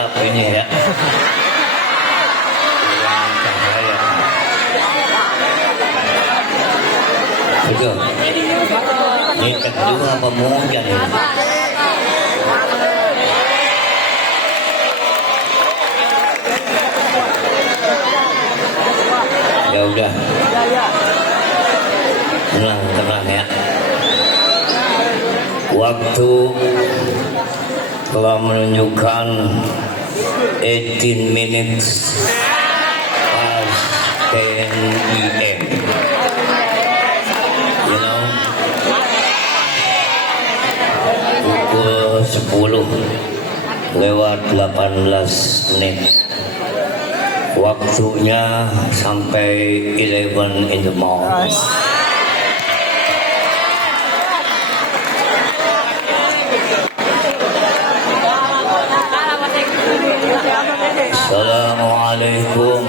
gelap ini ya. Kurang cahaya. Betul. Ini kedua pemuda ini. Ya udah. Tenang ya. Waktu telah menunjukkan 18 minutes past 10 PM. You know, pukul 10 lewat 18 menit. Waktunya sampai 11 in the morning. Assalamualaikum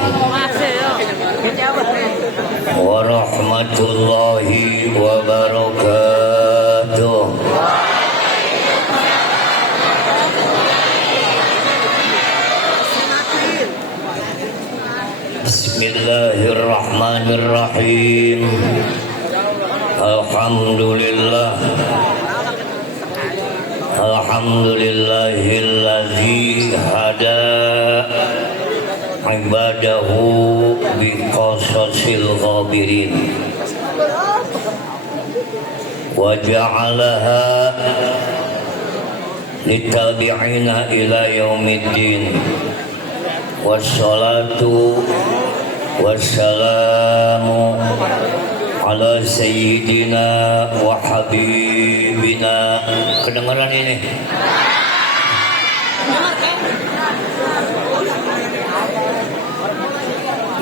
warahmatullahi wabarakatuh. Bismillahirrahmanirrahim. Alhamdulillah. Alhamdulillahilladzi hada ibadahu biqasasil ghabirin wa ja'alaha litabi'ina ila yaumiddin. Wassalatu wassalamu ala sayyidina wa habibina. Kedengaran ini?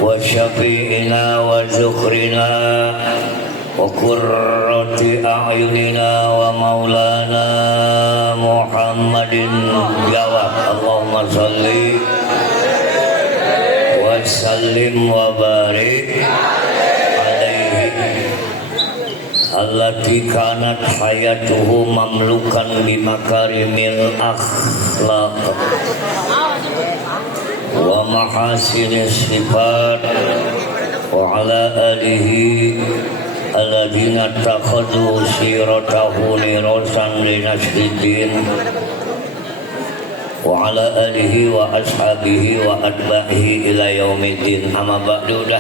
Wa syafi'ina wa zukrina wa qurrati a'yunina wa maulana Muhammadin. Jawab, Allahumma salli wa sallim wa barik allati kanat hayatuhu mamlukan bimakarimil akhlaq wa mahasinis sifat wa ala alihi alladhina takhadu siratahu lirosan linasridin wa ala alihi wa ashabihi wa atba'ihi ila yaumiddin. Amma ba'du. Dah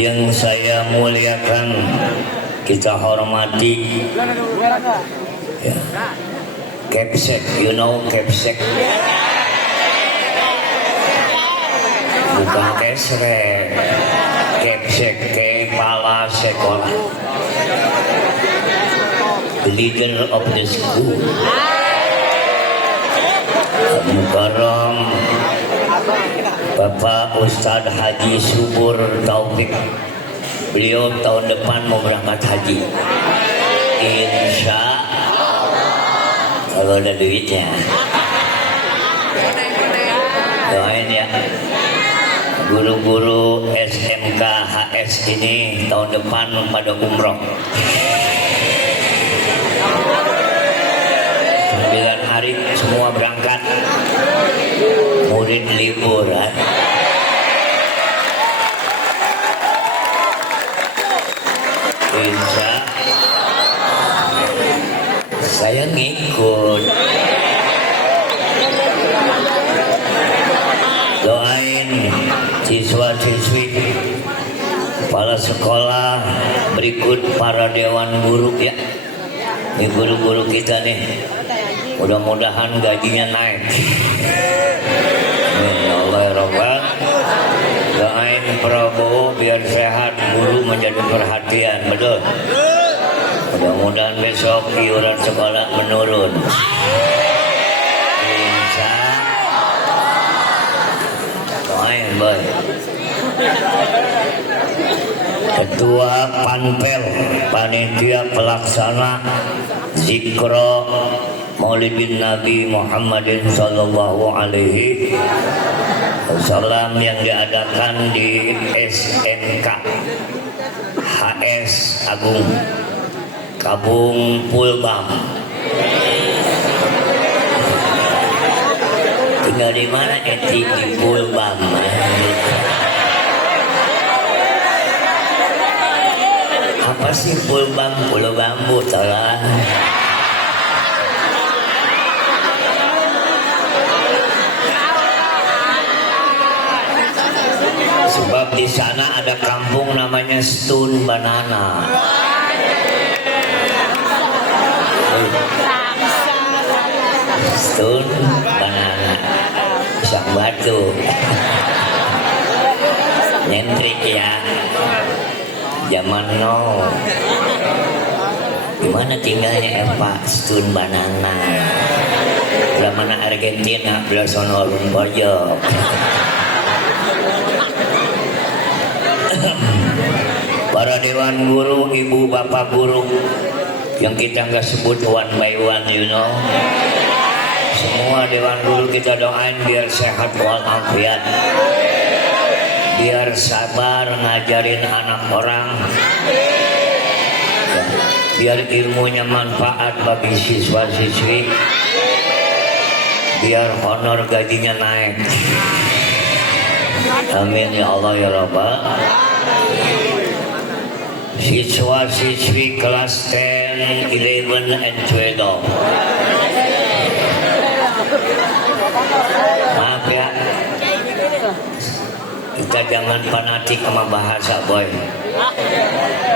yang saya muliakan, kita hormati ya. Kepsek, you know kepsek, bukan kesrek. Kepsek kepala sekolah, leader of the school, Mukarram Bapak Ustadz Haji Subur Taufik. Beliau tahun depan mau berangkat haji, insya Allah, kalau ada duitnya. Doain ya. Guru-guru SMK HS ini tahun depan pada umroh. 9 hari semua berangkat, murid liburan. Insya saya ngikut. Doain siswa-siswi, kepala sekolah, berikut para dewan guru ya. Ini guru-guru kita nih, mudah-mudahan gajinya naik. Ya Allah ya Rabbal. Doain Prabowo biar sehat, guru menjadi perhatian, betul. Mudah-mudahan besok iuran sekolah menurun. Insya doain boy. Ketua Panpel, panitia pelaksana Zikro Maulidin Nabi Muhammadin sallallahu alaihi Salam yang diadakan di SMK HS Agung Kabung Pulbam. Tinggal di mana enti di Pulbam? Apa sih Pulbam? Pulau Bambu, tolong. Sebab di sana ada kampung namanya Stun Banana. Stun Banana, pisang batu. Nyentrik ya. Zaman now. Dimana tinggalnya Pak Stun Banana? Belah mana Argentina, belah sono Alun Pojok. Para dewan guru, ibu bapak guru yang kita nggak sebut one by one, you know. Semua dewan guru kita doain biar sehat walafiat, biar sabar ngajarin anak orang, biar ilmunya manfaat bagi siswa-siswi, biar honor gajinya naik. Amin ya Allah ya Rabbal. Siswa-siswi kelas 10, 11, and 12. Maaf ya, kita jangan fanatik sama bahasa, boy.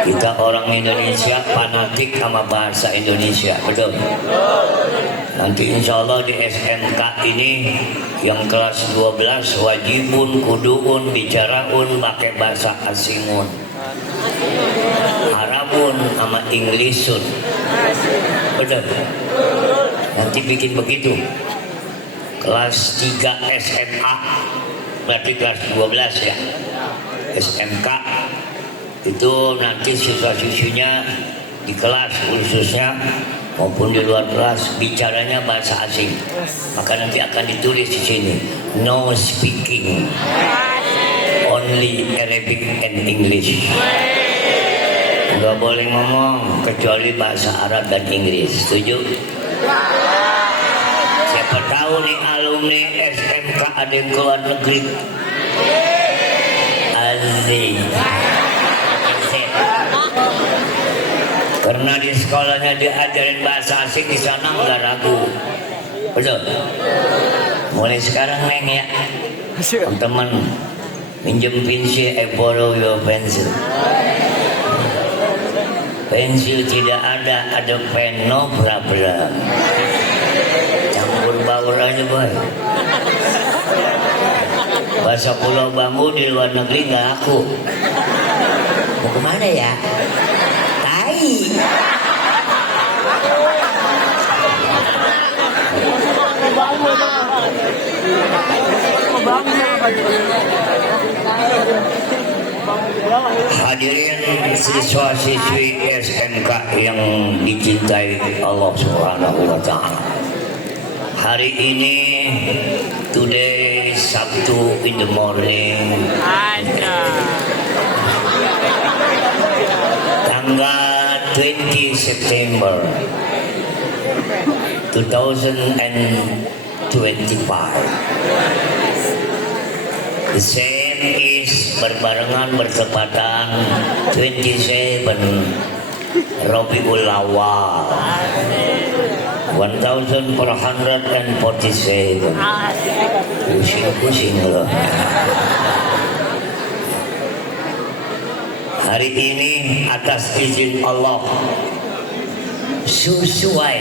Kita orang Indonesia fanatik sama bahasa Indonesia, betul? Nanti insya Allah di SMK ini yang kelas 12 wajibun kuduun bicaraun pakai bahasa asingun, Arabun sama Inggrisun, betul? Nanti bikin begitu. Kelas 3 SMA berarti kelas 12 ya. SMK itu nanti siswa-siswinya di kelas khususnya maupun di luar kelas bicaranya bahasa asing. Maka nanti akan ditulis di sini no speaking, only Arabic and English. Nggak boleh ngomong kecuali bahasa Arab dan Inggris. Setuju? Siapa tahu nih alumni SMK ada yang keluar negeri. Asik. Karena di sekolahnya diajarin bahasa asing, di sana nggak ragu, betul? Mulai sekarang neng ya, teman-teman minjem pensil, borrow your pencil. Pensil tidak ada pen, no problem. Campur baur aja boy. Bahasa Pulau Bambu di luar negeri nggak laku. Mau kemana ya? Hadirin siswa-siswi SMK yang dicintai Allah Subhanahu wa Ta'ala. Hari ini, today Sabtu in the morning, tanggal 20 September 2025. The same is berbarengan bertepatan 27 Rabiul Awal 1447. Pusing loh. Hari ini atas izin Allah sesuai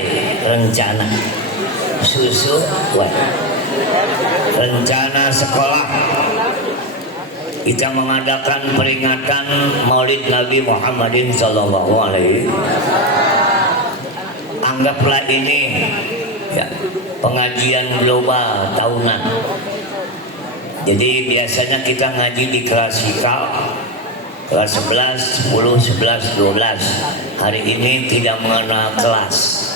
rencana sekolah kita mengadakan peringatan Maulid Nabi Muhammadin Sallallahu Alaihi. Anggaplah ini ya, pengajian global tahunan. Jadi biasanya kita ngaji di klasikal kelas 11, 10, 11, 12. Hari ini tidak mengenal kelas,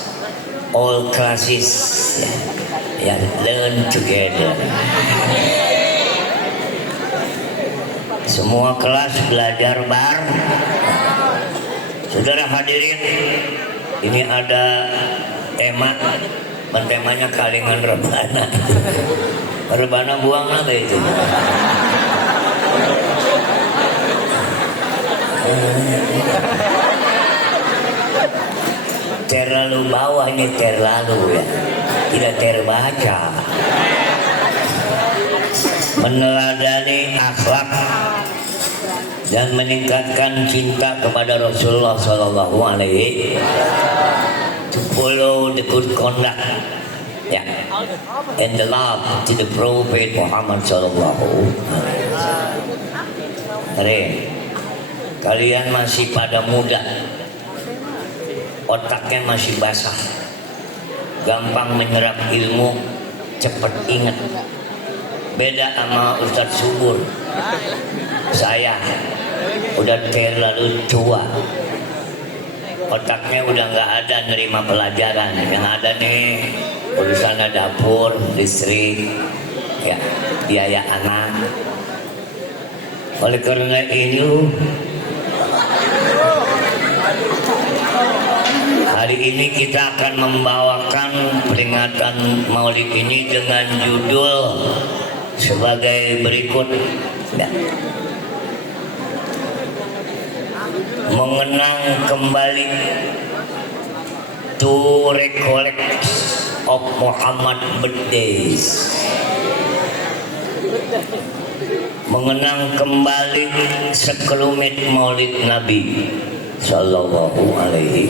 all classes ya, learn together. Semua kelas belajar bareng. Saudara hadirin, ini ada tema, temanya kalingan rebana. Rebana buang apa itu? Terlalu bawah ini terlalu ya, tidak terbaca. Meneladani akhlak dan meningkatkan cinta kepada Rasulullah Sallallahu Alaihi, to follow the good conduct, ya, and the love to the Prophet Muhammad Sallallahu Alaihi Wasallam. Kalian masih pada muda, otaknya masih basah, gampang menyerap ilmu, cepat ingat. Beda sama Ustadz Subur, saya udah terlalu tua, otaknya udah nggak ada nerima pelajaran. Yang ada nih urusan dapur, listrik, ya, biaya anak. Oleh karena itu, hari ini kita akan membawakan peringatan Maulid ini dengan judul sebagai berikut, ya. Mengenang kembali, to recollect of Muhammad birthdays. Mengenang kembali sekelumit Maulid Nabi Sallallahu Alaihi.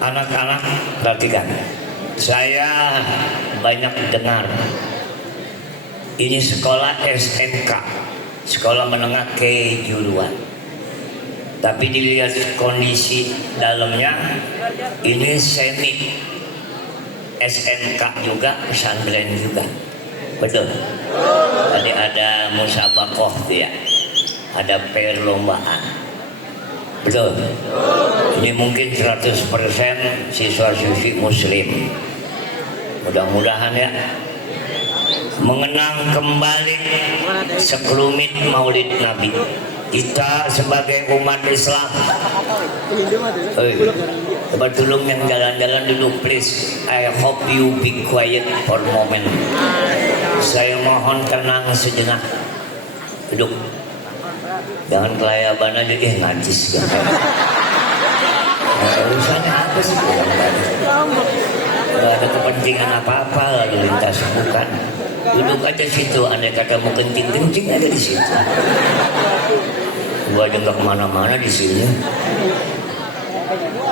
Anak-anak, perhatikan. Saya banyak dengar ini sekolah SMK, sekolah menengah kejuruan. Tapi dilihat kondisi dalamnya, ini semi SMK juga, pesantren juga. Betul? Tadi ada musabakoh ya, ada perlombaan. Betul? Ini mungkin 100% siswa-siswi muslim. Mudah-mudahan ya. Mengenang kembali sekelumit Maulid Nabi. Kita sebagai umat Islam, coba tolong yang jalan-jalan dulu please. I hope you be quiet for a moment. Saya mohon tenang sejenak. Duduk. Jangan kelayaban aja, najis kan. Urusannya apa sih? Gak ada kepentingan apa-apa lalu lintas, bukan. Duduk aja situ, andai kata mau kencing-kencing ada di situ. Gua aja gak kemana-mana di sini.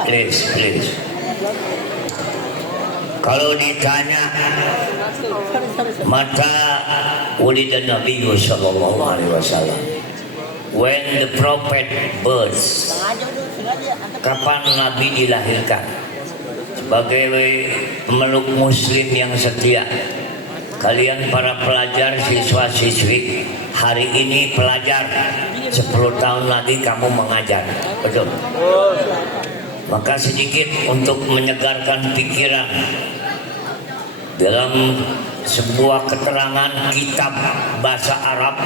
Please, please. Kalau ditanya mata wulidan Nabi Sallallahu Alaihi Wasallam, when the prophet births, kapan Nabi dilahirkan? Sebagai pemeluk muslim yang setia, kalian para pelajar, siswa-siswi, hari ini pelajar, 10 tahun lagi kamu mengajar. Betul? Maka sedikit untuk menyegarkan pikiran, dalam sebuah keterangan kitab bahasa Arab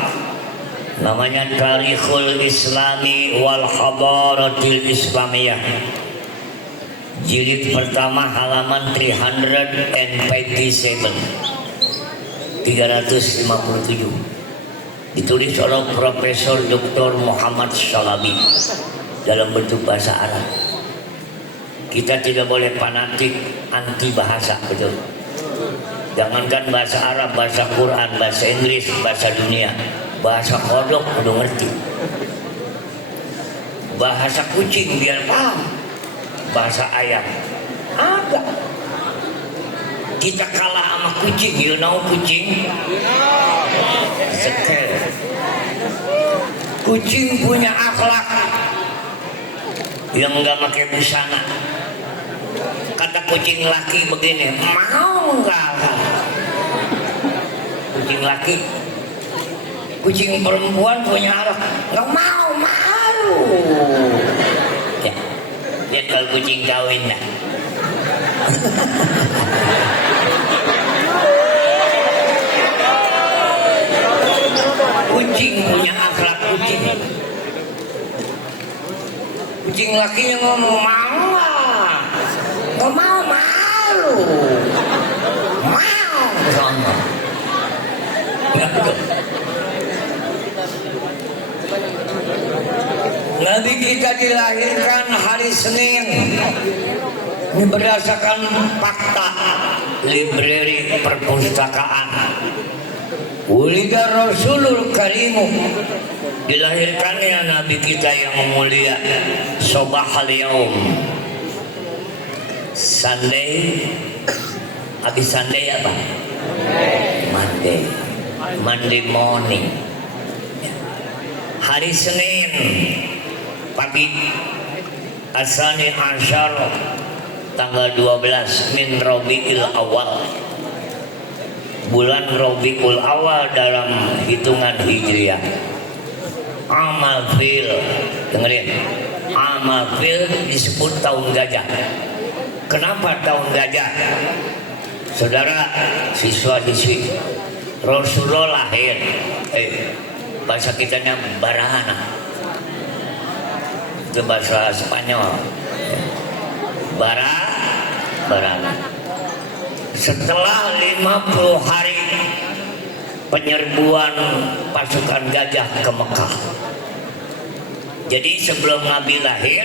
namanya Tarikhul Islami wal Hadaratil Islamiyah, jilid pertama halaman 357, ditulis oleh Profesor Dr. Muhammad Shalabi dalam bentuk bahasa Arab. Kita tidak boleh fanatik anti bahasa, betul? Jangankan bahasa Arab, bahasa Quran, bahasa Inggris, bahasa dunia, bahasa kodok udah ngerti. Bahasa kucing biar paham, bahasa ayam agak. Kita kalah sama kucing, you know kucing? Sekel. Kucing punya akhlak yang nggak pakai busana. Kata kucing laki begini, mau nggak? Kucing laki. Kucing perempuan punya akhlak, nggak mau, malu. Ya, lihat kalau kucing kawin dah. kucing punya akhlak kucing. Kucing lakinya ngomong mau nggak mau malu mau sama ya betul. Nabi kita dilahirkan hari Senin. Ini berdasarkan fakta library perpustakaan. Ulida Rasulul Karimu, dilahirkannya Nabi kita yang mulia Sobahal Yaum Sunday. Habis Sunday apa? Monday morning. Hari Senin pagi Asani Asyar tanggal 12 min Rabiul Awal, bulan Rabiul Awal dalam hitungan Hijriah. Amal fil, dengerin, amal fil disebut tahun gajah. Kenapa tahun gajah? Saudara siswa-siswi, Rasulullah lahir, bahasa kitanya barahana, itu bahasa Spanyol. Barahana. Setelah 50 hari penyerbuan pasukan gajah ke Mekah. Jadi sebelum Nabi lahir,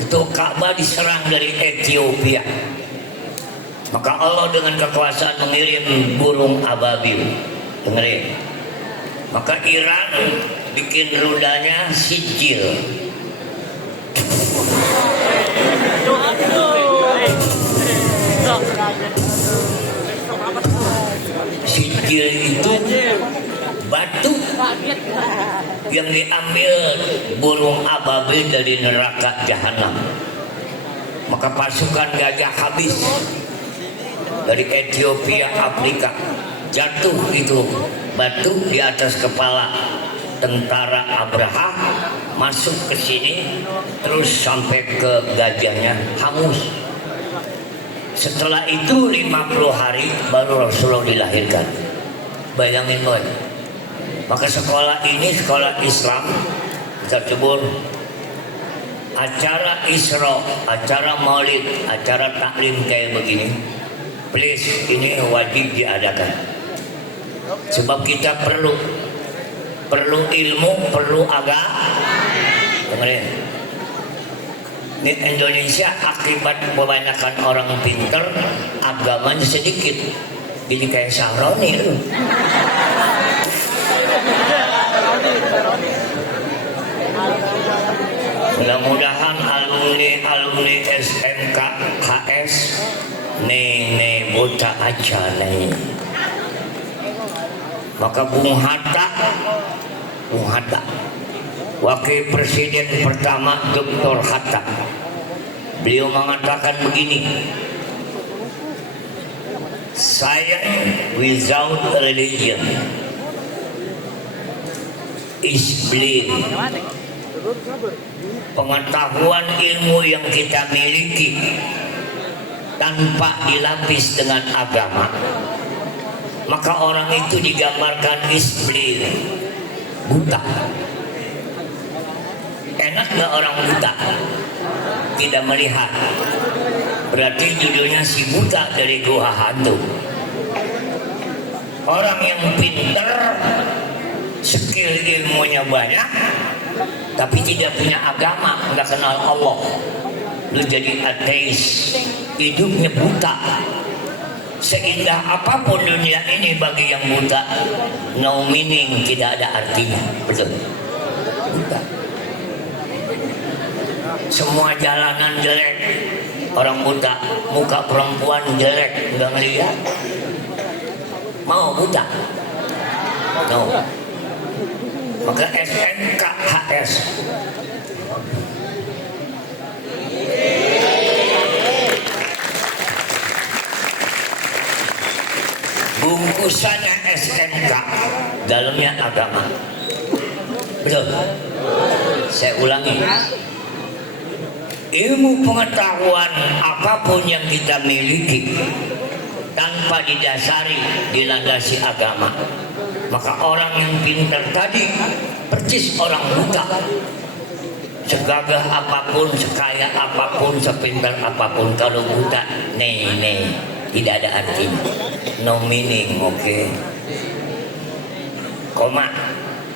itu Ka'bah diserang dari Ethiopia. Maka Allah dengan kekuasaan mengirim burung ababil. Dengerin. Maka Iran bikin rudanya sijil. Sijil itu batu yang diambil burung ababil dari neraka jahanam. Maka pasukan gajah habis dari Ethiopia, Afrika, jatuh itu batu di atas kepala tentara Abraha, masuk ke sini terus sampai ke gajahnya hangus. Setelah itu 50 hari baru Rasulullah dilahirkan. Bayangin boy. Maka sekolah ini sekolah Islam, kita sebut acara Isra, acara Maulid, acara taklim kayak begini. Please, ini wajib diadakan. Sebab kita perlu ilmu, perlu agama. Dengerin. Di Indonesia akibat kebanyakan orang pinter, agamanya sedikit. Jadi kayak Sahroni lu. Mudah-mudahan alumni SMK HS nih bocah aja nih. Maka Bung Hatta, Wakil Presiden pertama Dr. Hatta, beliau mengatakan begini, science without religion is blind. Pengetahuan ilmu yang kita miliki tanpa dilapis dengan agama, maka orang itu digambarkan is blind, buta. Enak gak orang buta? Tidak melihat. Berarti judulnya si buta dari gua hantu. Orang yang pinter, skill ilmunya banyak, tapi tidak punya agama, nggak kenal Allah, lu jadi ateis, hidupnya buta. Seindah apapun dunia ini bagi yang buta, no meaning, tidak ada artinya. Betul? Buta. Semua jalanan jelek, orang buta, muka perempuan jelek, nggak ngeliat. Mau buta? No. Maka SMK HS bungkusannya SMK, dalamnya agama. Betul? Saya ulangi, ilmu pengetahuan apapun yang kita miliki tanpa didasari dilandasi agama. Maka orang yang pintar tadi persis orang buta. Segagah apapun, sekaya apapun, sepintar apapun, kalau buta, tidak ada artinya. No meaning, oke. Koma.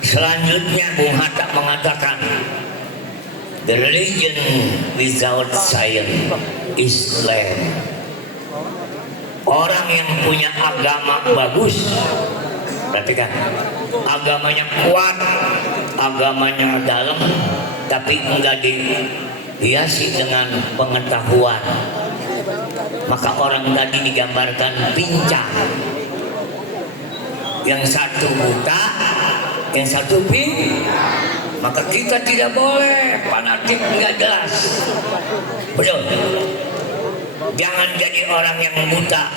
Selanjutnya Bung Hatta mengatakan, the religion without science is lame. Orang yang punya agama bagus, perhatikan, agamanya kuat, agamanya dalam, tapi enggak dihiasi dengan pengetahuan, maka orang tadi digambarkan pincang. Yang satu buta, yang satu pincang. Maka kita tidak boleh fanatik enggak jelas. Betul. Jangan jadi orang yang buta,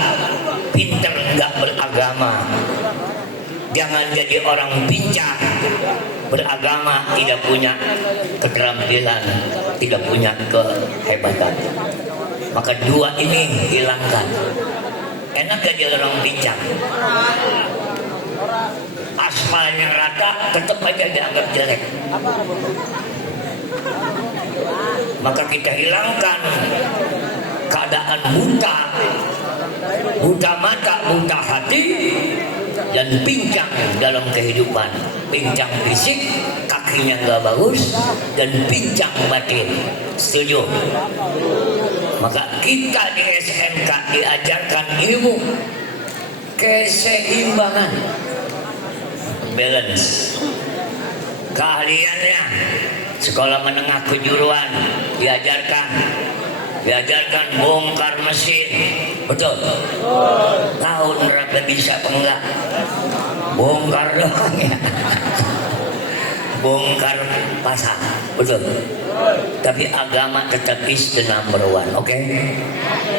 pintar enggak beragama. Jangan jadi orang pincang, beragama, tidak punya keterampilan, tidak punya kehebatan. Maka dua ini hilangkan. Enak gak jadi orang pincang? Aspalnya rata, tetap aja dianggap jelek. Maka kita hilangkan keadaan buta, buta mata, buta hati, dan pincang dalam kehidupan. Pincang fisik, kakinya nggak bagus, dan pincang batin. Setuju? Maka kita di SMK diajarkan ilmu keseimbangan, balance. Keahliannya sekolah menengah kejuruan diajarkan bongkar mesin. Betul? Tahu neraka bisa apa enggak? Bongkar doang ya. Bongkar pasang. Betul? Tapi agama tetap is the number one. Oke?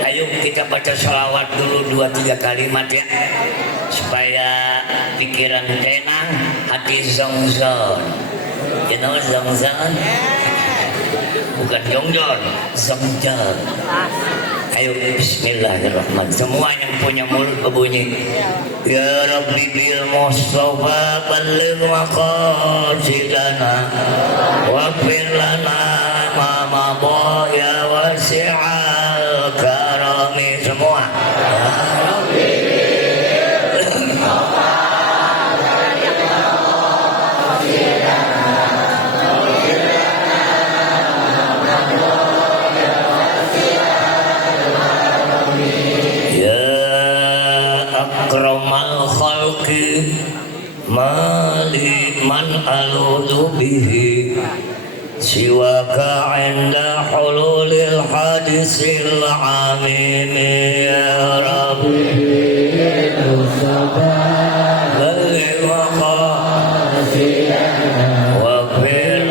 Ayo kita baca sholawat dulu 2-3 kalimat ya, supaya pikiran tenang, hati zong-zong. You know zong-zong? Bukan jongjon, zong-zong. Ayo bismillahirrahmanirrahim. Semua yang punya mulut berbunyi, ya Rabbi bil Mustafa balligh maqasidana waghfir lana ma madha ya wasi'al karami. Semua akramal khalqi mali man aludu bihi siwaka inda hululil hadisil amin ya Rabbi balligh maqasidana waghfir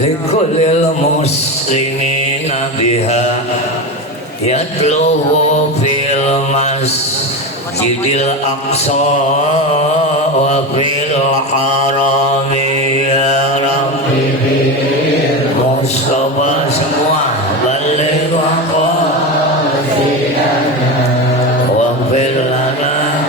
likulil muslimina biha yatluhu fil masjidil aqsa wa fil harami ya Rabbi Mustafa. Semua balligh maqasidana waghfir lana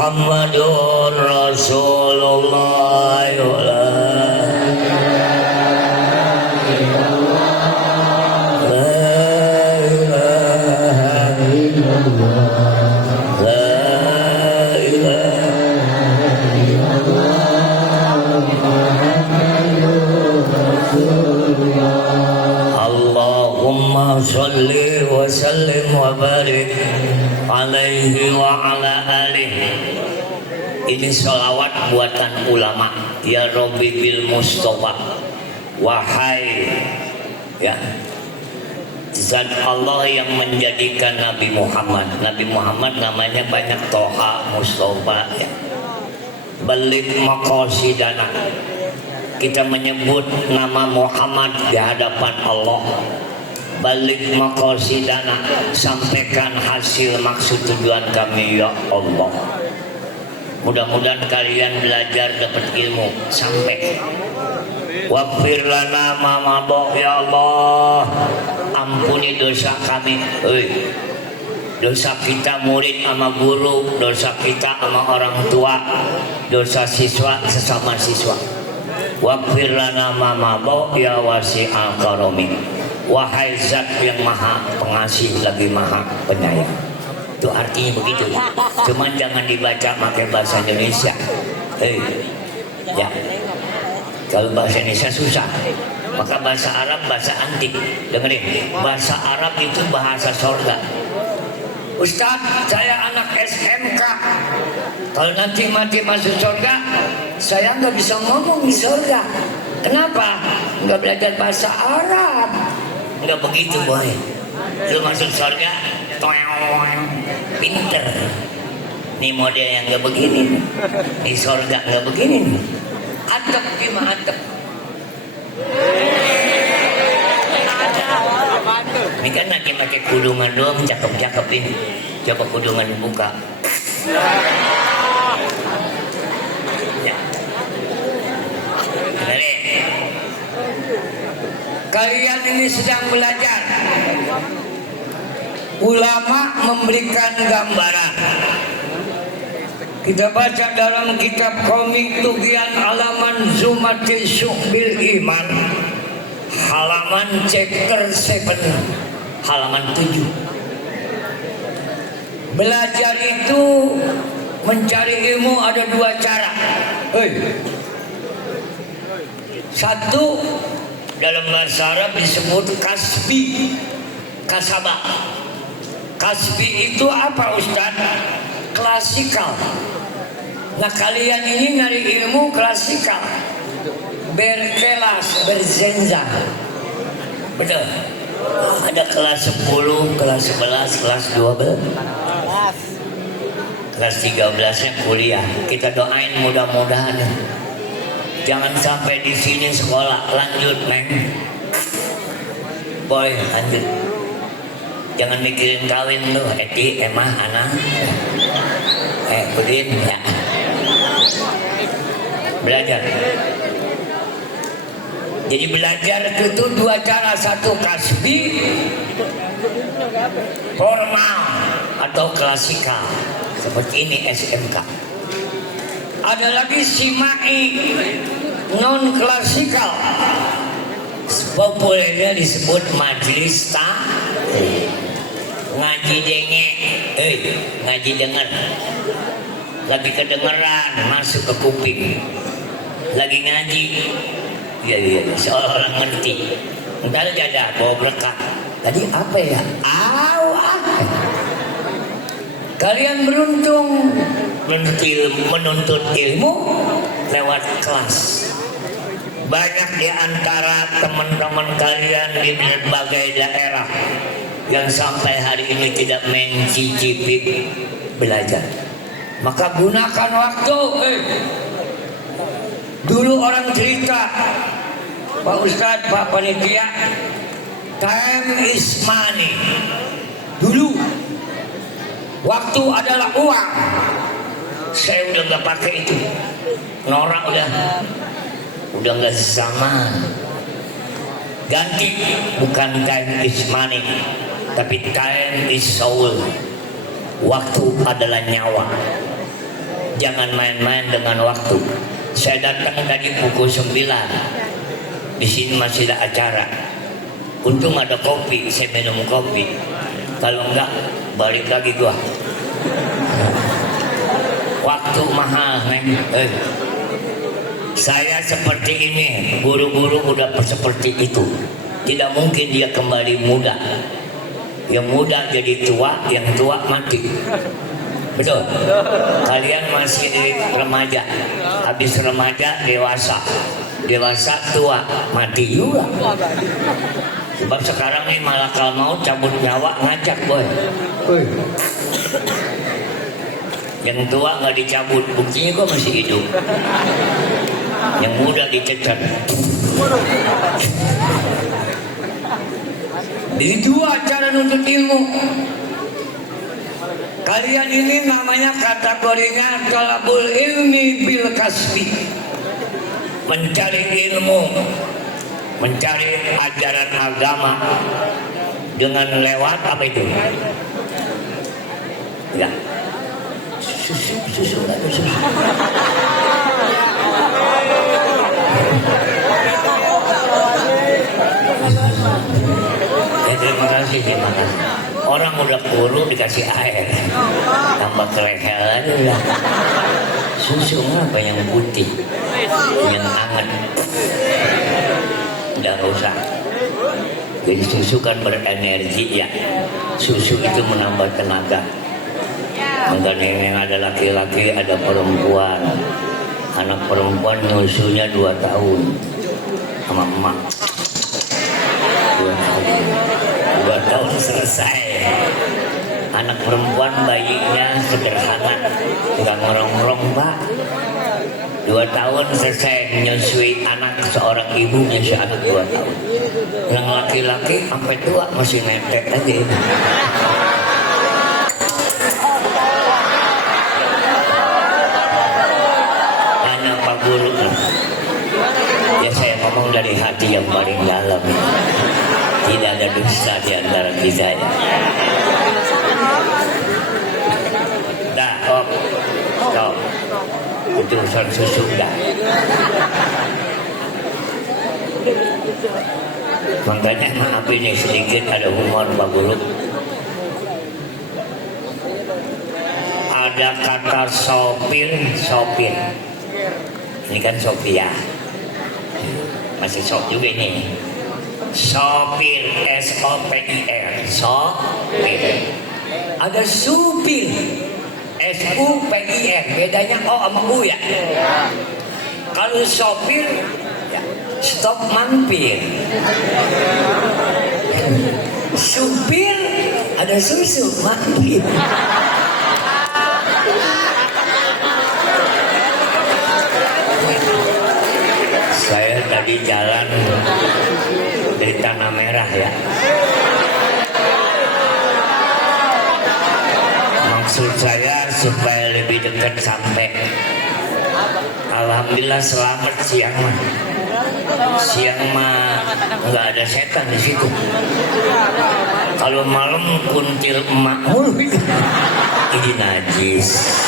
Muhammadur Rasulullah. Allahumma salli wa sallim wa barik alaihi wa ala alihi. Ini sholawat buatan ulama. Ya Rabbi bil Mustafa, wahai Ya, zat Allah yang menjadikan Nabi Muhammad. Nabi Muhammad namanya banyak, Toha, Mustafa, ya. Balik maqasidana. Kita menyebut nama Muhammad di hadapan Allah. Balik maqasidana, sampaikan hasil maksud tujuan kami ya Allah. Mudah-mudahan kalian belajar dapat ilmu sampai. Waghfir lana ma mada ya Allah. Ampuni dosa kami. Dosa kita murid sama guru, dosa kita sama orang tua, dosa siswa sesama siswa. Waghfir lana ma mada ya wasi'al karami. Wahai zat yang maha pengasih lagi maha penyayang. Itu artinya begitu. Cuman jangan dibaca pakai bahasa Indonesia. Ya. Kalau bahasa Indonesia susah. Maka bahasa Arab bahasa antik. Dengerin, bahasa Arab itu bahasa sorga. Ustadz, saya anak SMK. Kalau nanti mati masuk sorga, saya nggak bisa ngomong di sorga. Kenapa? Nggak belajar bahasa Arab. Nggak begitu, boy. Lu masuk sorga, pinter. Ini model yang nggak begini. Di sorga nggak begini. Adab gimana adab? Ini kan lagi pakai kudungan doang, cakep-cakep ini. Coba kudungan buka. Ya. Kalian ini sedang belajar. Ulama memberikan gambaran. Kita baca dalam kitab komik Tugian Alaman Zumatil Syuhbil Iman, halaman chapter 7, halaman 7. Belajar itu mencari ilmu ada dua cara. Satu, dalam bahasa Arab disebut kasbi, kasabah. Kasbi itu apa Ustaz? Klasikal. Nah kalian ini nyari ilmu klasikal, berkelas, berjenjang. Betul. Ada kelas 10, kelas 11, kelas 12, kelas 13-nya kuliah. Kita doain mudah-mudahan. Jangan sampai di sini sekolah, lanjut neng. Boy, lanjut. Jangan mikirin kawin lu, Eti, emah, anak. Budin, ya. Belajar. Jadi belajar itu dua cara. Satu kasbi, formal atau klasikal. Seperti ini SMK. Ada lagi simai, non klasikal. Populernya disebut majelis ngaji denge, ngaji denger. Lagi kedengeran masuk ke kuping. Lagi ngaji, iya, seolah-olah ngerti. Ntar jadah bawa berkah. Tadi apa ya? Kalian beruntung menuntut ilmu lewat kelas. Banyak di antara teman-teman kalian di berbagai daerah yang sampai hari ini tidak mencicipi belajar. Maka gunakan waktu. Dulu orang cerita, Pak Ustadz, Pak Panitia, time is money. Dulu waktu adalah uang. Saya udah nggak pakai itu, norak udah nggak zaman. Ganti, bukan time is money, tapi time is soul. Waktu adalah nyawa. Jangan main-main dengan waktu. Saya datang tadi pukul 9. Di sini masih ada acara. Untung ada kopi, saya minum kopi. Kalau enggak, balik lagi gua. Waktu mahal, men. Saya seperti ini, guru-guru udah seperti itu. Tidak mungkin dia kembali muda. Yang muda jadi tua, yang tua mati. Betul. Kalian masih di remaja, habis remaja dewasa, dewasa tua, mati juga. Sebab sekarang nih malakal maut cabut nyawa ngajak boy. Yang tua nggak dicabut, buktinya kok masih hidup. Yang muda dicecat. Itu acara nuntut ilmu. Kalian ini namanya kategorinya talabul ilmi bil kasbi. Mencari ilmu, mencari ajaran agama dengan lewat apa itu? Ya. Susu. Terima kasih. Orang udah kurung dikasih air, tambah kelehel aja udah. Susu apa yang putih, yang hangat, udah rusak. Jadi susu kan berenergi ya. Susu itu menambah tenaga. Makanya yang ada laki-laki, ada perempuan. Anak perempuan nyusunya 2 tahun sama emak. 2 tahun. 2 tahun selesai. Anak perempuan bayinya sederhana, nggak ngerong-ngerong pak. 2 tahun selesai menyusui anak seorang ibu menyusui anak 2 tahun. Yang laki-laki sampai tua masih netek aja. Hanya Pak Guru. Ya saya ngomong dari hati yang paling dalam. Tidak ada dusta di antara kita ya. Dah, stop. Itu urusan susu dah. Makanya maaf ini sedikit ada humor Pak Guru. Ada kata sopir. Ini kan Sophia. Masih sok juga ini. Sopir, S-O-P-I-R, sopir. Ada supir, S-U-P-I-R, bedanya O sama U ya. Kalau sopir, ya, stop mampir. Supir, ada susu, mampir. Saya tadi jalan dari Tanah Merah ya. Maksud saya supaya lebih dekat sampai. Alhamdulillah selamat siang mah. Siang mah nggak ada setan di situ. Kalau malam kuntil emak mulu ini najis.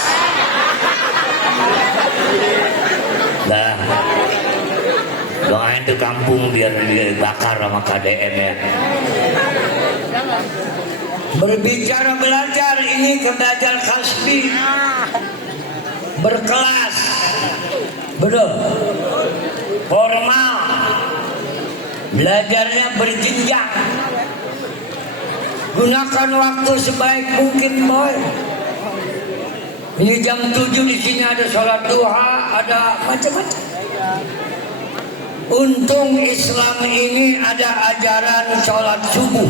Dah. Doain tuh kampung biar dibakar sama KDM ya. Berbicara belajar ini belajar kasbi, berkelas, betul, formal, belajarnya berjenjang. Gunakan waktu sebaik mungkin boy. Ini jam 7 di sini ada sholat duha, ada macam-macam. Untung Islam ini ada ajaran sholat subuh.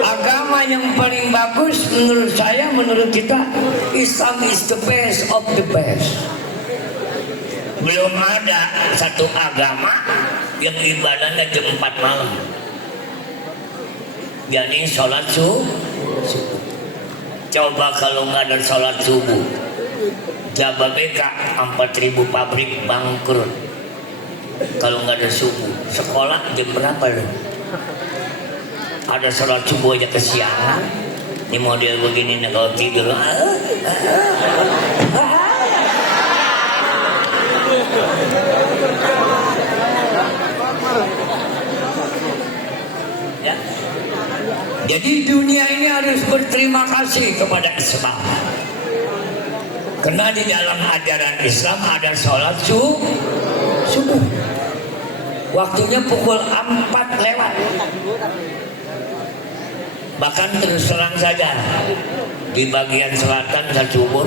Agama yang paling bagus menurut saya, menurut kita, Islam is the best of the best. Belum ada satu agama yang ibadahnya jam 4 malam. Jadi sholat subuh. Coba kalau nggak ada sholat subuh, Jababeka 4.000 pabrik bangkrut. Kalau nggak ada subuh, sekolah jam berapa loh? Ada sholat subuh aja kesiangan. Ini model begini nih kalau tidur. Ya. Jadi dunia ini harus berterima kasih kepada Islam. Karena di dalam ajaran Islam ada sholat subuh. Waktunya pukul 4 lewat. Bahkan terus terang saja, di bagian selatan Sumur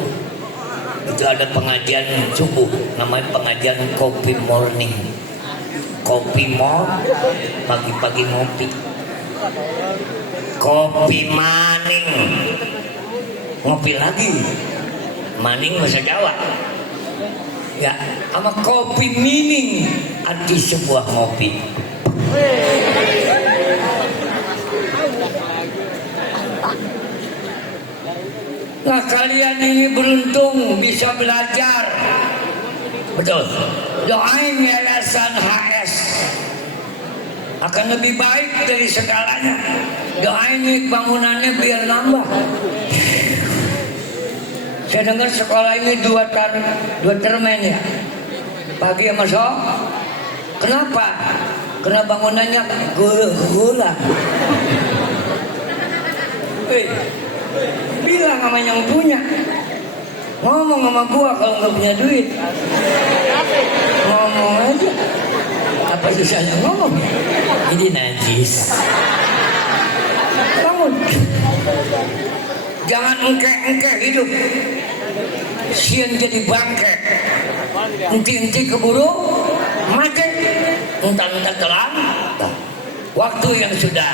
itu ada pengajian subuh, namanya pengajian kopi morning. kopi mau pagi-pagi ngopi. Kopi maning. Ngopi lagi. Maning bahasa Jawa. Ya, sama kopi mining arti sebuah ngopi. Nah, kalian ini beruntung bisa belajar. Betul. Doain yayasan HS akan lebih baik dari segalanya. Doain nih bangunannya biar nambah. Saya dengar sekolah ini dua termen ya. Pagi sama sore. Kenapa? Karena bangunannya gula. Bilang sama yang punya. Ngomong sama gua kalau nggak punya duit. Ngomong aja. Apa susahnya ngomong? Ini najis. Bangun. Jangan engke-engke hidup. Sian jadi bangke. Enti-enti keburu mati. Entah-entah telan. Waktu yang sudah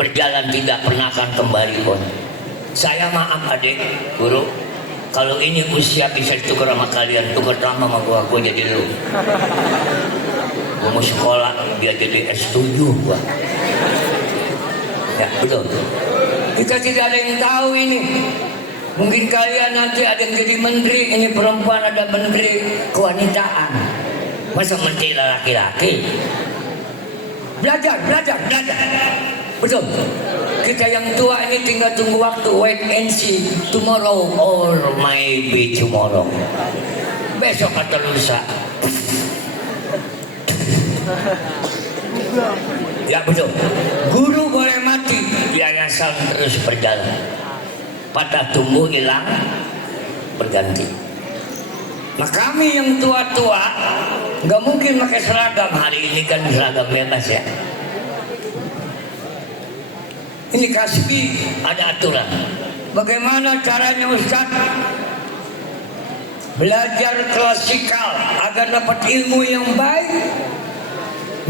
berjalan tidak pernah akan kembali pun. Saya maaf adik, guru. Kalau ini usia bisa ditukar sama kalian, tukar nama sama gua jadi lu. Gua mau sekolah, dia jadi S7 gua. Ya betul. Kita tidak ada yang tahu ini. Mungkin kalian nanti ada yang jadi menteri, ini perempuan ada menteri kewanitaan. Masa menteri laki-laki? Belajar. Betul. Kita yang tua ini tinggal tunggu waktu, wait and see, tomorrow or maybe tomorrow. Besok atau lusa. Ya betul. Guru boleh mati, yayasan terus berjalan. Patah tumbuh hilang, berganti. Nah kami yang tua-tua nggak mungkin pakai seragam. Hari ini kan seragam bebas ya. Ini kasbi ada aturan. Bagaimana caranya Ustaz? Belajar klasikal agar dapat ilmu yang baik.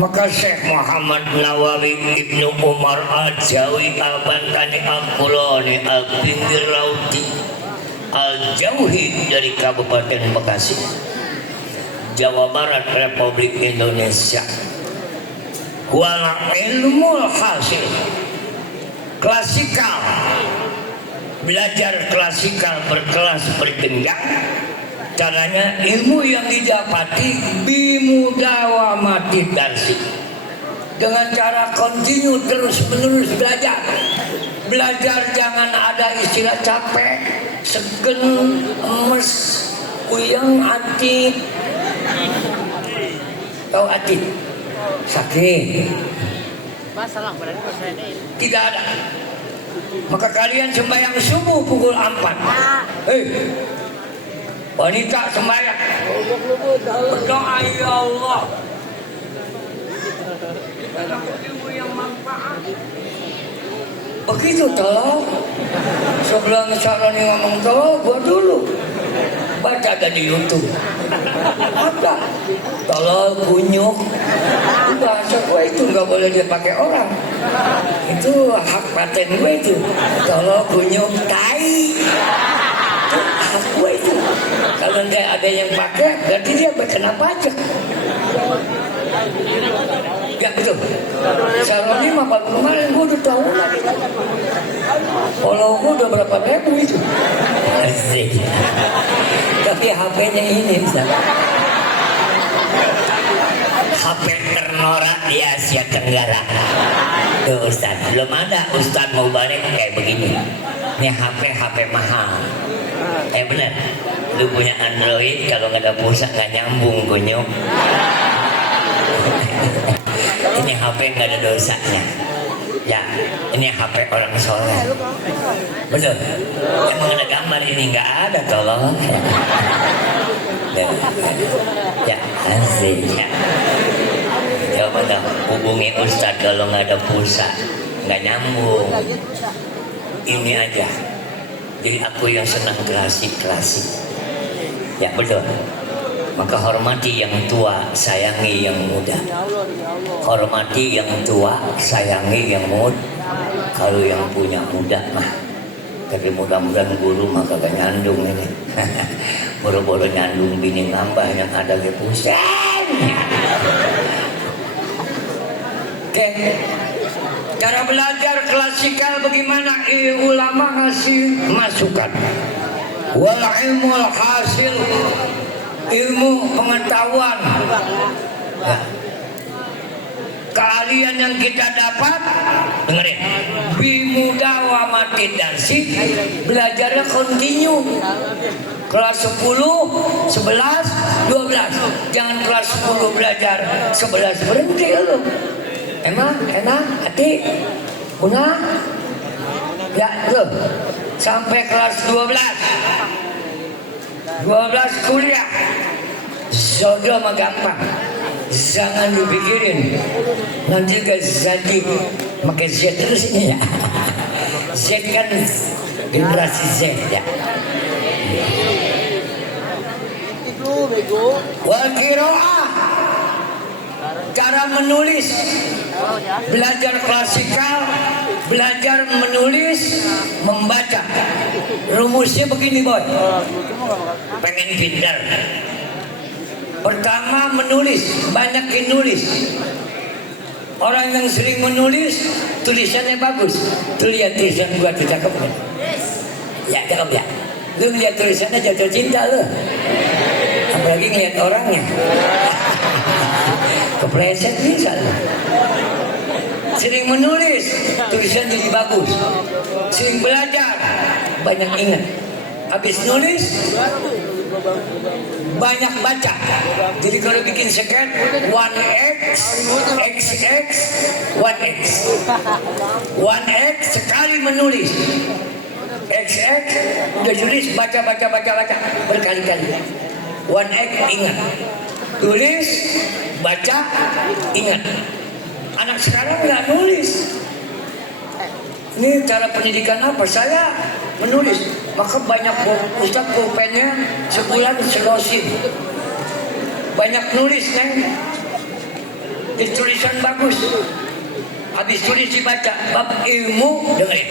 Maka Syekh Muhammad Nawawi Ibnu Umar Al-Jawi Al-Bantani Al-Qurani Al-Pinggir Lauti Al-Jauhi dari Kabupaten Bekasi, Jawa Barat, Republik Indonesia. Wala ilmul hasil klasikal, belajar klasikal berkelas berjenjang. Caranya ilmu yang didapati bimudawamati darsi, dengan cara kontinu terus menerus belajar. Belajar jangan ada istilah capek, segen, emes, kuyang, atit. Tahu atit? Sakit. Tidak ada. Maka kalian sembahyang subuh pukul 4. Wanita sembahyang berdoa, ya Allah, ilmu yang manfaat. Begitu tolong. Sebelum Saroni ngomong tolong, gua dulu baca ada di YouTube. Ada tolong kunyuk. Bahasa gue itu nggak boleh dipakai orang. Itu hak paten gue itu. Tolong kunyuk tai. Itu hak gue itu. Kalau nggak ada yang pakai, berarti dia berkena pajak. Ya betul. Saroni mah kemarin gue udah tahu lagi. Kalau gue udah berapa ribu itu. Asik. Tapi HP-nya ini misalnya. HP ternorak di Asia Tenggara. Tuh Ustaz, belum ada Ustaz mau balik kayak begini. Ini HP mahal. Bener. Lu punya Android, kalau nggak ada pulsa nggak nyambung kunyuk. Ini HP nggak ada dosanya. Ya, ini HP orang soleh. Betul. Emang ada gambar ini nggak ada, tolong. Ya, asik. Ya. Coba dong hubungi Ustadz kalau nggak ada pulsa, nggak nyambung. Ini aja. Jadi aku yang senang klasik. Ya betul. Maka hormati yang tua, sayangi yang muda. Hormati yang tua, sayangi yang muda. Kalau yang punya muda mah, tapi mudah-mudahan guru mah kagak nyandung ini. Boro-boro nyandung bini ngambah yang ada ke pusing. Oke. Cara belajar klasikal bagaimana? Ulama ngasih masukan. Wal ilmul hasil, ilmu pengetahuan. Ya. Keahlian yang kita dapat, dengerin, bimuda wa mati darsi, belajarnya kontinu. Kelas 10, 11, 12. Jangan kelas 10 belajar, 11 berhenti lu. Emang enak hati? Bunga? Ya lu. Sampai kelas 12. 12 kuliah. Jodoh mah gampang. Jangan dipikirin, nanti gak jadi pakai Z terus ini ya. Z kan generasi Z ya. Wal qiraah, cara menulis, belajar klasikal, belajar menulis, membaca. Rumusnya begini boy, pengen pintar. Pertama menulis, banyakin nulis. Orang yang sering menulis, tulisannya bagus. Tuh lihat tulisan gua tuh cakep kan? Ya cakep ya. Lu lihat tulisannya jatuh cinta lu. Apalagi ngeliat orangnya. Kepleset bisa lu. Sering menulis, tulisan jadi bagus. Sering belajar, banyak ingat. Habis nulis, banyak baca. Jadi kalau bikin seket 1x, xx, 1x. 1x sekali menulis. xx udah tulis, baca berkali-kali. 1x ingat. Tulis, baca, ingat. Anak sekarang nggak nulis. Ini cara pendidikan apa? Saya menulis. Maka banyak Ustaz pulpennya sebulan selosin. Banyak nulis neng. Di tulisan bagus. Habis tulis dibaca. Bab ilmu, dengerin.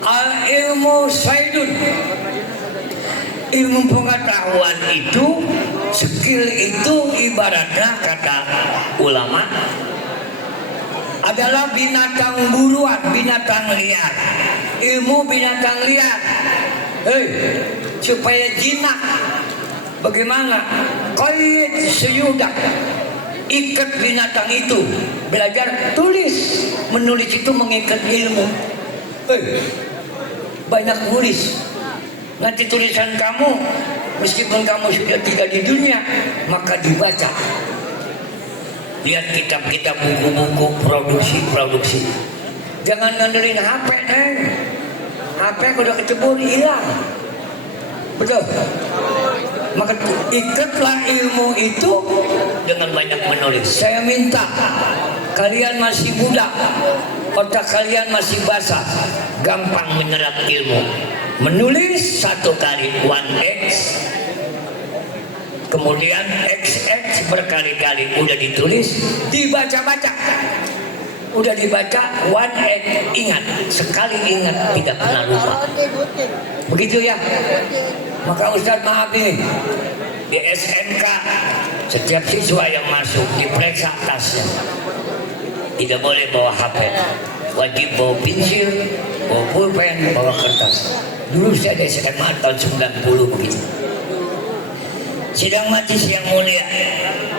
Al ilmu saidun. Ilmu pengetahuan itu, skill itu ibaratnya kata ulama adalah binatang buruan, binatang liar. Ilmu binatang liar. Supaya jinak. Bagaimana? Qaid suyudak. Ikat binatang itu. Belajar tulis. Menulis itu mengikat ilmu. Banyak nulis. Nanti tulisan kamu, meskipun kamu sudah tidak di dunia, maka dibaca. Lihat kitab-kitab, buku-buku, produksi. Jangan ngandelin HP, neng. HP udah kecebur, hilang. Betul. Maka ikatlah ilmu itu dengan banyak menulis. Saya minta kalian masih muda, otak kalian masih basah, gampang menyerap ilmu. Menulis 1 kali 1x, kemudian xx berkali-kali udah ditulis, dibaca-baca. Udah dibaca 1x, ingat. Sekali ingat tidak pernah lupa. Begitu ya. Maka Ustaz maaf nih, di SMK setiap siswa yang masuk diperiksa tasnya. Tidak boleh bawa HP. Wajib bawa pensil, bawa pulpen, bawa kertas. Dulu saya di SMA tahun 90 begitu. Sidang majlis yang mulia,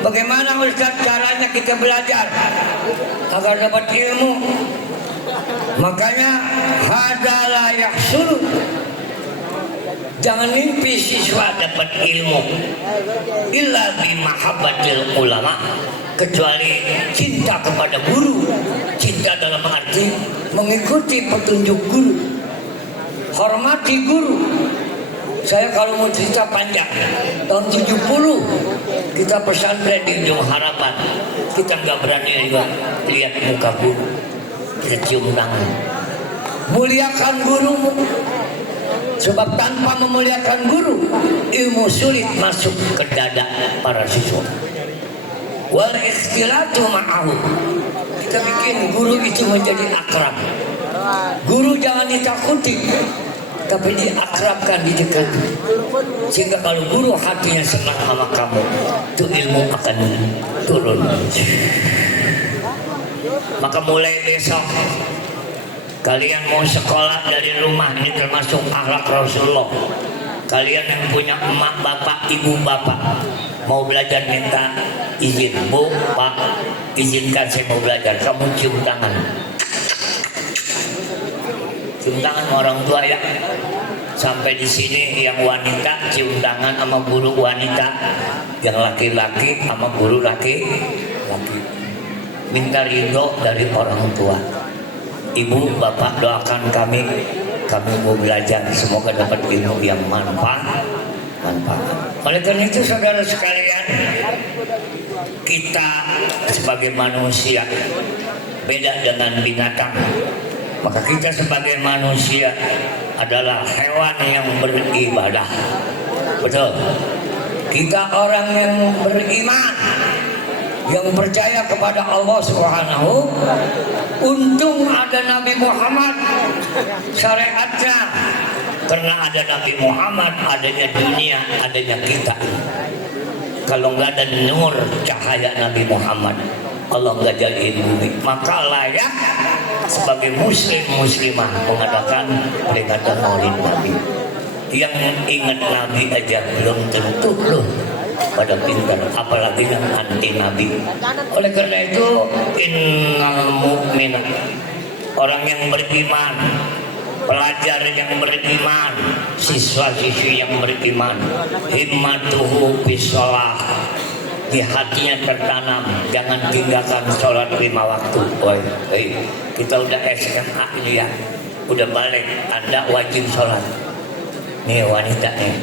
bagaimana Ustaz caranya kita belajar agar dapat ilmu? Makanya hadalah yahsul. Jangan mimpi siswa dapat ilmu illa bimahabbatil ulama, kecuali cinta kepada guru. Cinta dalam arti mengikuti petunjuk guru, hormati guru. Saya kalau mau cerita panjang, tahun 70 kita pesantren di Ujung Harapan. Kita nggak berani lihat muka guru, kita cium tangan. Muliakan gurumu. Sebab tanpa memuliakan guru, ilmu sulit masuk ke dada para siswa. Wal ikhtilatu ma'ahu. Kita bikin guru itu menjadi akrab. Guru jangan ditakuti, tapi diakrabkan, didekati. Sehingga kalau guru hatinya senang sama kamu, itu ilmu akan turun. Maka mulai besok kalian mau sekolah dari rumah, ini termasuk akhlak Rasulullah. Kalian yang punya emak bapak, ibu bapak, mau belajar minta izin, Bu, Pak, izinkan saya mau belajar. Kamu cium tangan. Cium tangan orang tua ya. Sampai di sini yang wanita cium tangan sama guru wanita, yang laki-laki sama guru laki-laki. Minta ridho dari orang tua. Ibu, bapak doakan kami mau belajar, semoga dapat ilmu yang manfaat. Oleh karena itu saudara sekalian, kita sebagai manusia beda dengan binatang. Maka kita sebagai manusia adalah hewan yang beribadah. Betul. Kita orang yang beriman, yang percaya kepada Allah Subhanahu. Untung ada Nabi Muhammad, syariatnya. Karena ada Nabi Muhammad, adanya dunia, adanya kita. Kalau nggak ada nur cahaya Nabi Muhammad, Allah nggak jadiin bumi. Maka layak sebagai muslimah mengadakan peringatan Maulid Nabi. Yang ingat Nabi aja belum tentu loh pada pintar, apalagi yang anti Nabi. Oleh karena itu, innal mu'mina, orang yang beriman, pelajar yang beriman, siswa-siswi yang beriman, himmatuhu bisolah, di hatinya tertanam, jangan tinggalkan sholat 5 waktu. Kita udah SMA ini ya, udah balik, Anda wajib sholat. Nih wanita nih,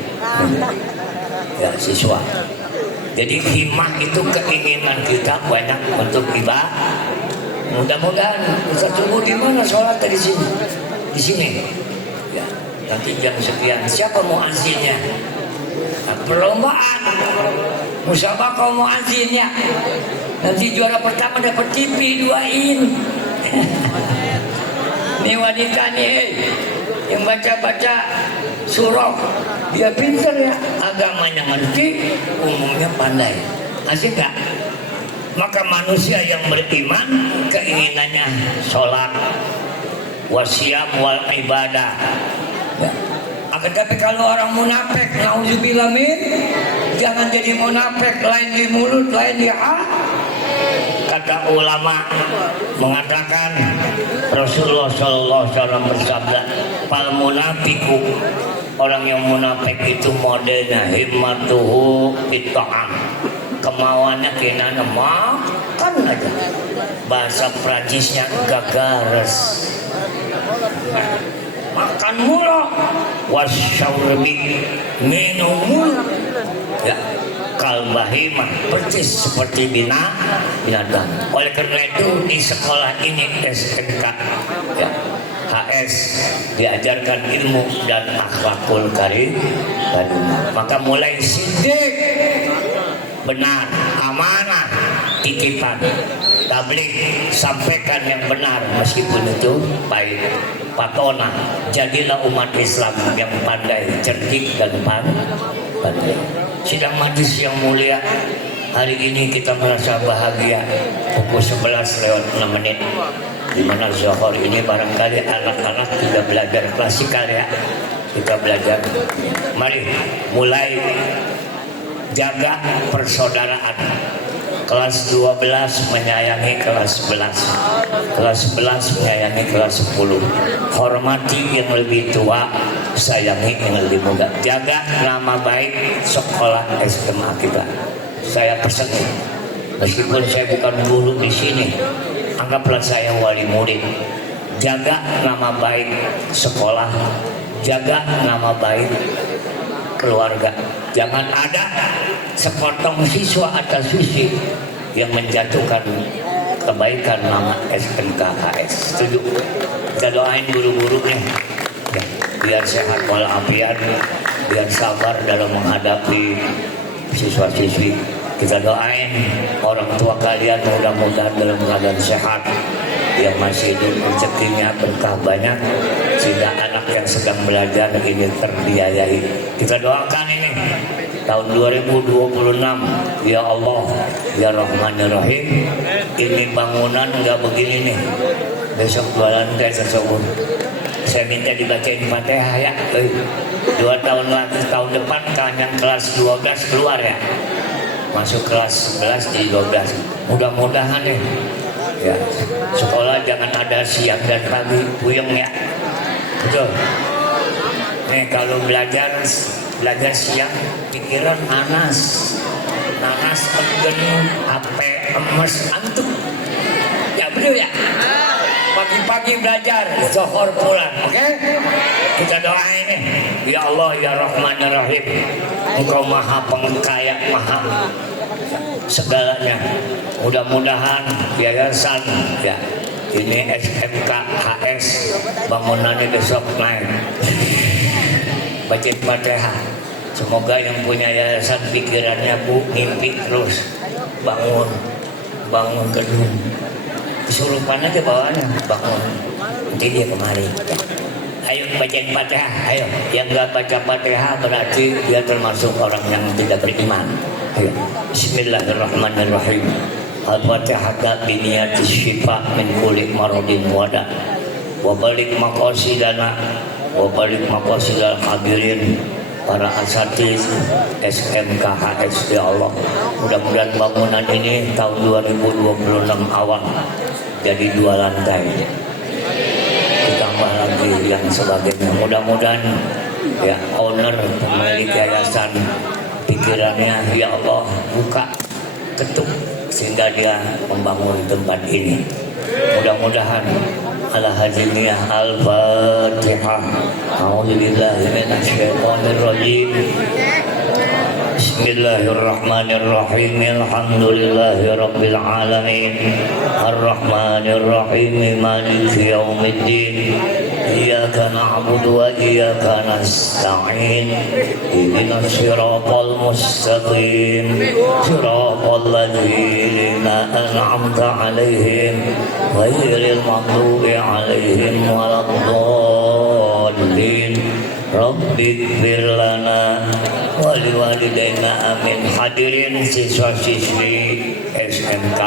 ya siswa. Jadi himmah itu keinginan kita banyak untuk ibadah. Mudah-mudahan bisa tunggu di mana sholat di sini. Di sini. Ya, nanti jam sekian. Siapa muazzinnya? Nah, perlombaan. Musabaqah muazzinnya. Nanti juara pertama dapat TV 2-in. Nih wanita nih, yang baca-baca surah, dia pintar ya, agamanya ngerti, umumnya pandai. Asik gak? Maka manusia yang beriman keinginannya sholat, wasyam wal ibadah. Ya. Akan tapi kalau orang munafik, nauzubillah min, jangan jadi munafik, lain di mulut, lain di hati. Kata ulama mengatakan, Rasulullah SAW bersabda, pal munafiku, orang yang munafik itu modelnya himmatuhu bitta'am, kemauannya keinginan makan aja. Bahasa Prancisnya gagares, makan mulu, wasyawribi, minum mulu, ya. Kalbahimah, persis seperti binatang. Oleh karena itu di sekolah ini SMK, ya, HS, diajarkan ilmu dan akhlakul karim. Maka mulai sidik, benar, amanah, titipan, tabligh, sampaikan yang benar meskipun itu baik. Patona, jadilah umat Islam yang pandai, cerdik dan pandai. Sidang majlis yang mulia, hari ini kita merasa bahagia. Pukul 11:06 di mana Zohor ini barangkali anak-anak juga belajar klasikal ya. Kita belajar. Mari mulai jaga persaudaraan. Kelas 12 menyayangi kelas 11, kelas 11 menyayangi kelas 10. Hormati yang lebih tua, sayangi yang lebih muda. Jaga nama baik sekolah SMA kita. Saya pesan, meskipun saya bukan guru di sini, anggaplah saya wali murid. Jaga nama baik sekolah, jaga nama baik keluarga. Jangan ada sepotong siswa atau siswi yang menjatuhkan kebaikan nama SMK HS. Setuju? Kita doain guru-gurunya. Ya. biar sehat walafiat, biar sabar dalam menghadapi siswa-siswi. Kita doain orang tua kalian mudah-mudahan dalam keadaan sehat, yang masih hidup rezekinya berkah banyak, sehingga anak yang sedang belajar ini terbiayai. Kita doakan ini tahun 2026, ya Allah, ya Rahman ya Rahim. Ini bangunan nggak begini nih, besok jualan kayak tersebut. Saya minta dibacain Fatihah ya. 2 tahun lagi, tahun depan kan yang kelas 12 keluar ya, masuk kelas 11 di 12. Mudah-mudahan ya sekolah jangan ada siang dan pagi, puyeng ya. Betul. Nih kalau belajar siang pikiran nanas pegen, HP emes, antuk ya, betul ya. Pagi-pagi belajar, zuhur pulang, oke? Kita doain nih, ya Allah ya Rahman ya Rahim, Engkau maha pengkaya, maha segalanya. Mudah-mudahan yayasan ya ini SMK HS bangunannya besok naik. Baca Fatihah. Semoga yang punya yayasan pikirannya Bu mimpi terus bangun gedung. Kesurupan aja bawahnya bangun. Nanti dia kemari. Ayo bacain Fatihah. Ayo. Yang nggak baca Fatihah berarti dia termasuk orang yang tidak beriman. Ayo. Bismillahirrahmanirrahim. Al-Fatihah biniyatis syifa min kulli maradin wada. Wa balik maqasidana wa balik maqasidal hadirin para asatidz SMK HS ya Allah. Mudah-mudahan bangunan ini tahun 2026 awal jadi 2 lantai. Ditambah lagi yang sebagainya. Mudah-mudahan ya owner pemilik yayasan pikirannya ya Allah buka ketuk sehingga dia membangun tempat ini. Mudah-mudahan ala hazimiyah al-Fatihah. A'udzubillahi minasyaitonir rajim. Bismillahirrahmanirrahim. Alhamdulillahi rabbil alamin. Ar-Rahmanir Rahim. Maliki yaumiddin. Iyyaka na'budu wa iyyaka nasta'in. Ihdinas siratal mustaqim. Siratal ladzina an'amta 'alaihim ghairil maghdubi 'alaihim waladdallin. Rabbighfir lana wa liwalidayna amin. Hadirin siswa-siswi SMK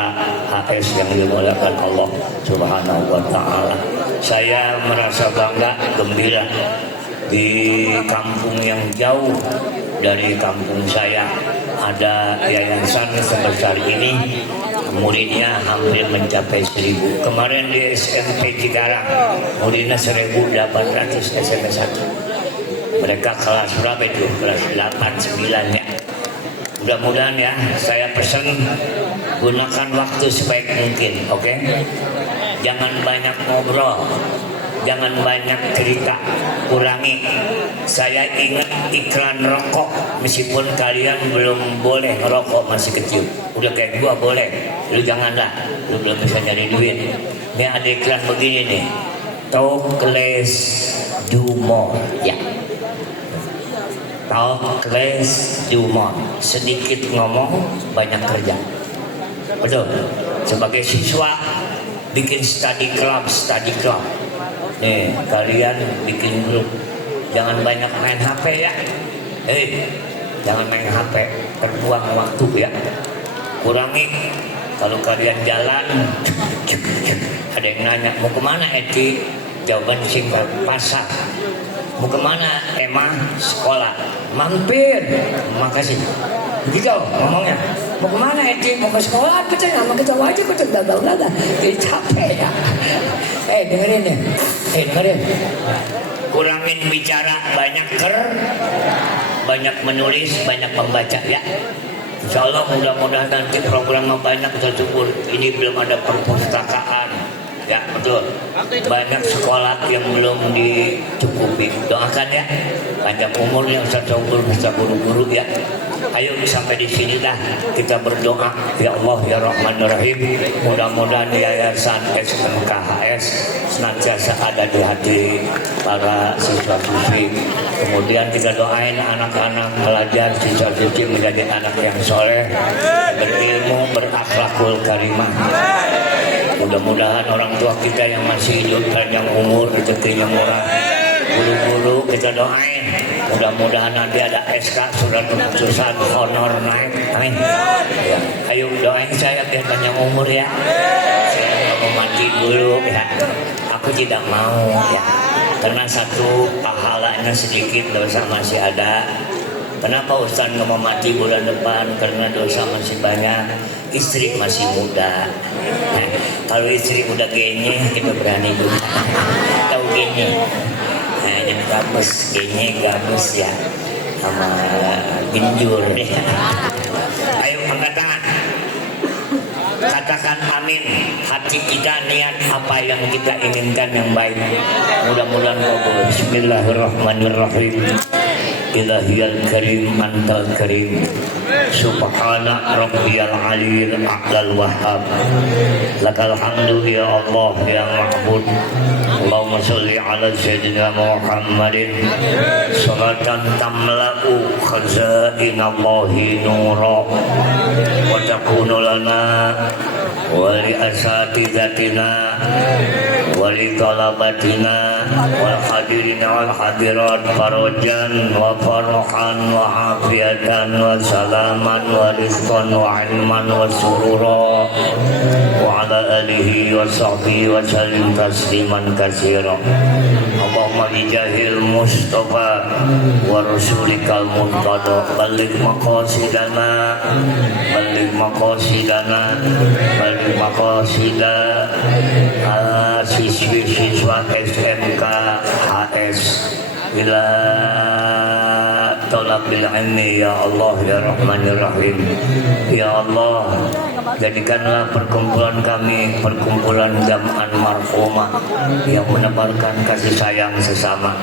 HS yang dimuliakan Allah Subhanahu wa taala. Saya merasa bangga, gembira di kampung yang jauh dari kampung saya ada yayasan sebesar ini. Muridnya hampir mencapai 1000. Kemarin di SMP Cikarang muridnya 1800 SMP 1. Mereka kelas berapa itu? Kelas 8, 9 ya. Mudah-mudahan ya, saya pesan gunakan waktu sebaik mungkin, oke? Jangan banyak ngobrol, jangan banyak cerita, kurangi. Saya ingat iklan rokok, meskipun kalian belum boleh ngerokok masih kecil. Udah kayak gua boleh, lu janganlah, lu belum bisa nyari duit. Ini ada iklan begini nih, talk less, do more, ya. Talk less, do more. Sedikit ngomong, banyak kerja. Betul. Sebagai siswa, bikin study club. Nih, kalian bikin grup. Jangan banyak main HP ya. Jangan main HP, terbuang waktu ya. Kurangi. Kalau kalian jalan, ada yang nanya, mau kemana Edi? Jawaban singkat, pasar. Mau kemana Emma? Sekolah. Mampir. Makasih. Begitu ngomongnya. Mau kemana Edi? Mau ke sekolah? Percaya sama kita aja, kita gagal. Jadi capek ya. Dengerin deh. Dengerin. Kurangin bicara, banyak menulis, banyak membaca ya. Insya Allah mudah-mudahan nanti program banyak tersyukur. Ini belum ada perpustakaan. Ya betul. banyak sekolah yang belum dicukupi. Doakan ya, panjang umurnya Ustaz Saubul beserta guru-guru ya. Ayo sampai di sini dah kita berdoa. Ya Allah ya Rahman ya Rahim, mudah-mudahan yayasan SMKHS senantiasa ada di hati para siswa-siswi. Kemudian kita doain anak-anak pelajar siswa-siswi menjadi anak yang soleh, berilmu, berakhlakul karimah. Mudah-mudahan orang tua kita yang masih hidup panjang umur, rezekinya murah. Guru-guru kita doain, mudah-mudahan nanti ada SK surat keputusan honor naik. Amin. Ya, ayo doain saya biar panjang umur ya. Saya nggak mau mati dulu ya. Aku tidak mau ya. Karena satu pahalanya sedikit, dosa masih ada. Kenapa Ustaz nggak mau mati bulan depan? Karena dosa masih banyak. Istri masih muda. Nah, kalau istri udah genye, kita berani juga. Tahu genye? Nah, yang gabus, genye gabus ya, sama genjur. Ya. Ayo angkat tangan. Katakan amin. Hati kita niat apa yang kita inginkan yang baik. Mudah-mudahan kabul. Bismillahirrahmanirrahim. Ilahiyal karim antal karim, subhana rabbiyal aliyil a'lal wahhab, lakal hamdu ya Allah ya ma'bud. Allahumma sholli ala sayyidina Muhammadin salatan tamla'u khazainallahi nura wa takunu lana wa li asatidatina wa li talabatina wal hadirin wal hadirat farajan wa farhan wa afiatan wa salaman wa rizqan wa ilman wa surura wa ala alihi wa sahbihi wa sallim tasliman katsira. Allahumma bijahil Mustafa wa rasulikal muntada balik maqasidana balik maqasidana balik maqasida siswi-siswa SMK HS ila talabil ilmi ya Allah ya Rahman ya Rahim. Ya Allah, jadikanlah perkumpulan kami perkumpulan jam'an marhumah yang menebarkan kasih sayang sesama.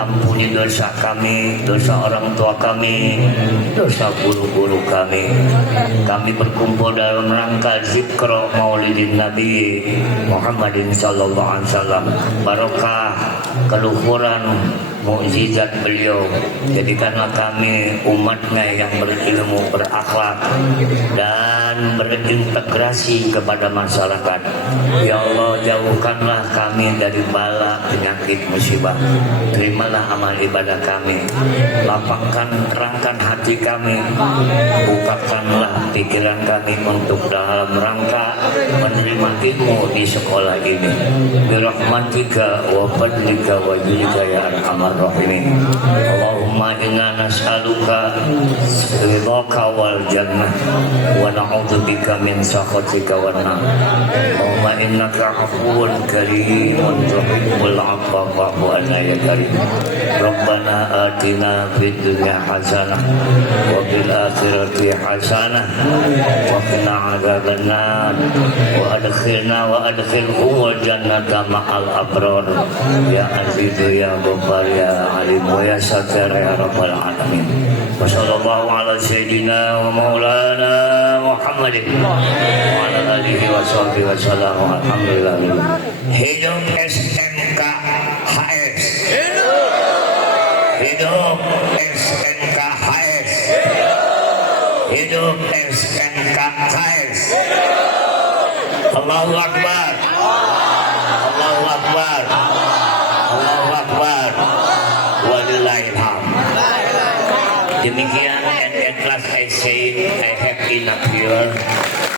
Ampuni dosa kami, dosa orang tua kami, dosa guru-guru kami. Kami berkumpul dalam rangka zikra maulidin Nabi Muhammadin sallallahu alaihi wasallam. Barokah keluhuran mukjizat beliau, jadikanlah kami umatnya yang berilmu, berakhlak dan berintegrasi kepada masyarakat. Ya Allah, jauhkanlah kami dari bala, penyakit, musibah. Terimalah amal ibadah kami, lapangkan, terangkan hati kami, bukakanlah pikiran kami untuk dalam rangka menerima ilmu di sekolah ini. Birahmatika wa fadlika wa julika ya arhamar rahimin. Allahumma inna nas'aluka ridhaka wal jannah wa na'udzubika min sakhatika wan nar. Allahumma innaka afuwwun karimun tuhibbul 'afwa fa'fu 'anna ya karim. Rabbana atina fid dunya hasanah wa fil akhirati hasanah wa qina 'adzabannar wa adkhilhu jannata ma'al abrar ya aziz ya ghaffar ya alim wa ya satir ya rabbal alamin. Wa sallallahu ala sayyidina wa maulana Muhammadin wa ala alihi wa sahbihi wa sallam. Alhamdulillah. Hidup SMK HS. Hidup SMK HS. Hidup SMK HS. Allahu Akbar. Allahu Akbar. Allahu Akbar. Walillahil hamd. Demikian, and at last I say I have enough here.